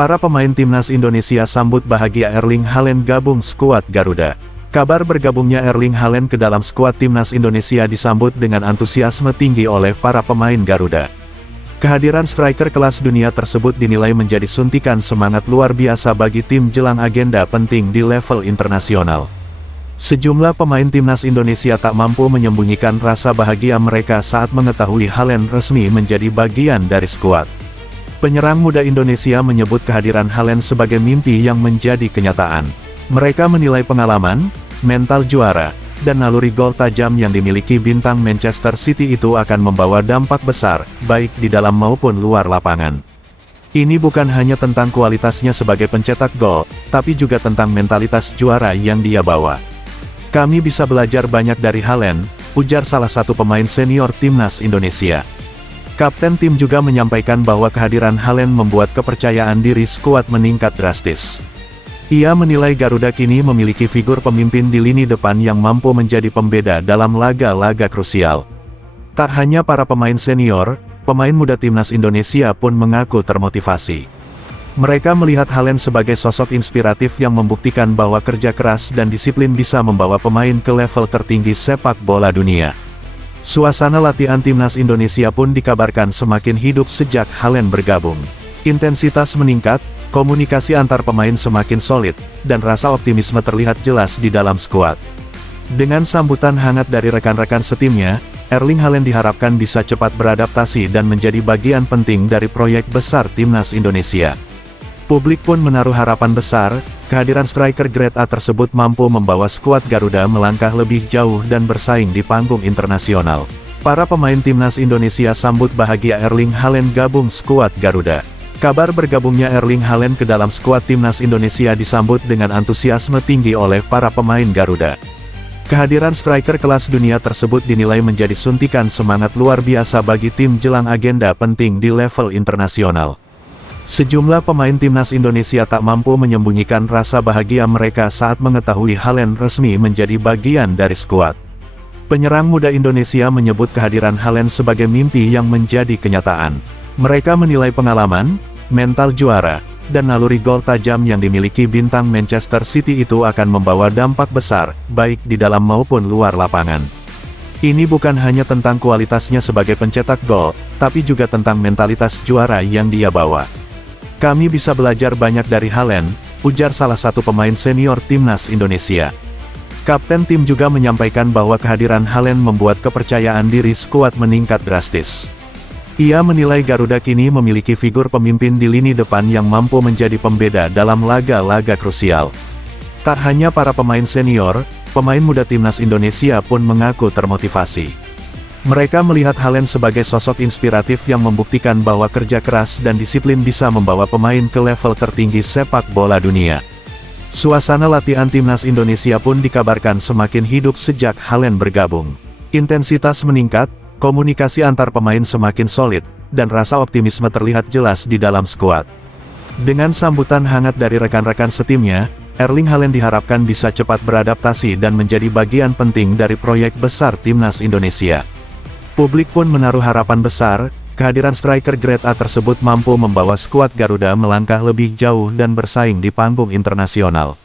Para pemain timnas Indonesia sambut bahagia Erling Haaland gabung skuad Garuda. Kabar bergabungnya Erling Haaland ke dalam skuad timnas Indonesia disambut dengan antusiasme tinggi oleh para pemain Garuda. Kehadiran striker kelas dunia tersebut dinilai menjadi suntikan semangat luar biasa bagi tim jelang agenda penting di level internasional. Sejumlah pemain timnas Indonesia tak mampu menyembunyikan rasa bahagia mereka saat mengetahui Haaland resmi menjadi bagian dari skuad. Penyerang muda Indonesia menyebut kehadiran Haaland sebagai mimpi yang menjadi kenyataan. Mereka menilai pengalaman, mental juara, dan naluri gol tajam yang dimiliki bintang Manchester City itu akan membawa dampak besar, baik di dalam maupun luar lapangan. Ini bukan hanya tentang kualitasnya sebagai pencetak gol, tapi juga tentang mentalitas juara yang dia bawa. Kami bisa belajar banyak dari Haaland, ujar salah satu pemain senior timnas Indonesia. Kapten tim juga menyampaikan bahwa kehadiran Haaland membuat kepercayaan diri skuad meningkat drastis. Ia menilai Garuda kini memiliki figur pemimpin di lini depan yang mampu menjadi pembeda dalam laga-laga krusial. Tak hanya para pemain senior, pemain muda timnas Indonesia pun mengaku termotivasi. Mereka melihat Haaland sebagai sosok inspiratif yang membuktikan bahwa kerja keras dan disiplin bisa membawa pemain ke level tertinggi sepak bola dunia. Suasana latihan timnas Indonesia pun dikabarkan semakin hidup sejak Haaland bergabung. Intensitas meningkat, komunikasi antar pemain semakin solid, dan rasa optimisme terlihat jelas di dalam skuad. Dengan sambutan hangat dari rekan-rekan setimnya, Erling Haaland diharapkan bisa cepat beradaptasi dan menjadi bagian penting dari proyek besar timnas Indonesia. Publik pun menaruh harapan besar, kehadiran striker Grade A tersebut mampu membawa skuad Garuda melangkah lebih jauh dan bersaing di panggung internasional. Para pemain timnas Indonesia sambut bahagia Erling Haaland gabung skuad Garuda. Kabar bergabungnya Erling Haaland ke dalam skuad timnas Indonesia disambut dengan antusiasme tinggi oleh para pemain Garuda. Kehadiran striker kelas dunia tersebut dinilai menjadi suntikan semangat luar biasa bagi tim jelang agenda penting di level internasional. Sejumlah pemain timnas Indonesia tak mampu menyembunyikan rasa bahagia mereka saat mengetahui Haaland resmi menjadi bagian dari skuad. Penyerang muda Indonesia menyebut kehadiran Haaland sebagai mimpi yang menjadi kenyataan. Mereka menilai pengalaman, mental juara, dan naluri gol tajam yang dimiliki bintang Manchester City itu akan membawa dampak besar, baik di dalam maupun luar lapangan. Ini bukan hanya tentang kualitasnya sebagai pencetak gol, tapi juga tentang mentalitas juara yang dia bawa. Kami bisa belajar banyak dari Haaland, ujar salah satu pemain senior timnas Indonesia. Kapten tim juga menyampaikan bahwa kehadiran Haaland membuat kepercayaan diri skuad meningkat drastis. Ia menilai Garuda kini memiliki figur pemimpin di lini depan yang mampu menjadi pembeda dalam laga-laga krusial. Tak hanya para pemain senior, pemain muda timnas Indonesia pun mengaku termotivasi. Mereka melihat Haaland sebagai sosok inspiratif yang membuktikan bahwa kerja keras dan disiplin bisa membawa pemain ke level tertinggi sepak bola dunia. Suasana latihan timnas Indonesia pun dikabarkan semakin hidup sejak Haaland bergabung. Intensitas meningkat, komunikasi antar pemain semakin solid, dan rasa optimisme terlihat jelas di dalam skuad. Dengan sambutan hangat dari rekan-rekan setimnya, Erling Haaland diharapkan bisa cepat beradaptasi dan menjadi bagian penting dari proyek besar timnas Indonesia. Publik pun menaruh harapan besar, kehadiran striker Grade A tersebut mampu membawa skuad Garuda melangkah lebih jauh dan bersaing di panggung internasional.